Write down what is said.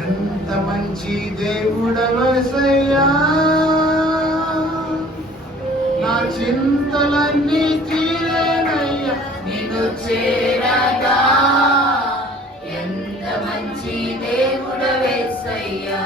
ఎంత మంచి దేవుడవసయ్యా, నా చింతలన్నీ తీరేనయ్యా నిన్ను చేరగా. ఎంత మంచి దేవుడవేసయ్యా.